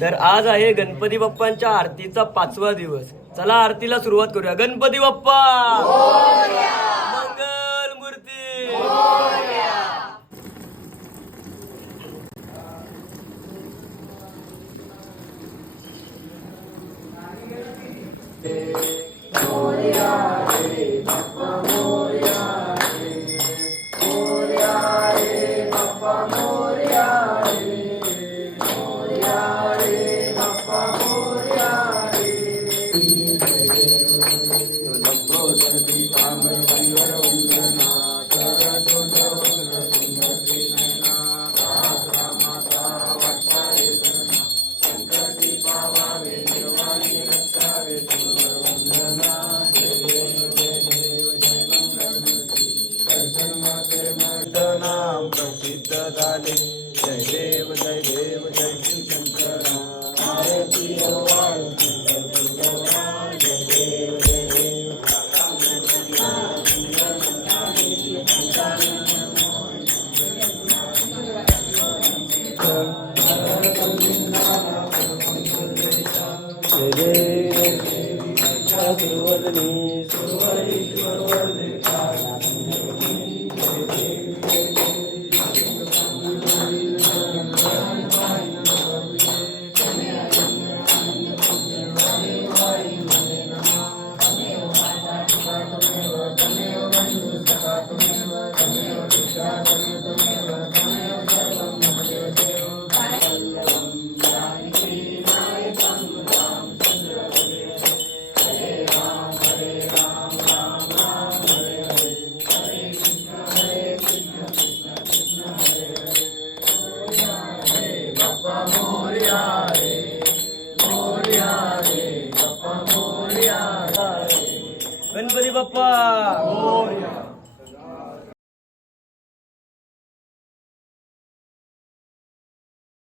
तर आज आहे गणपती बाप्पांच्या आरतीचा 5वा दिवस. चला आरतीला सुरुवात करूया. गणपती बाप्पा मंगल मूर्ती. नाम प्रसिद्ध झाले. जय देव जय देव जय शिवशंकर. गणपती बाप्पा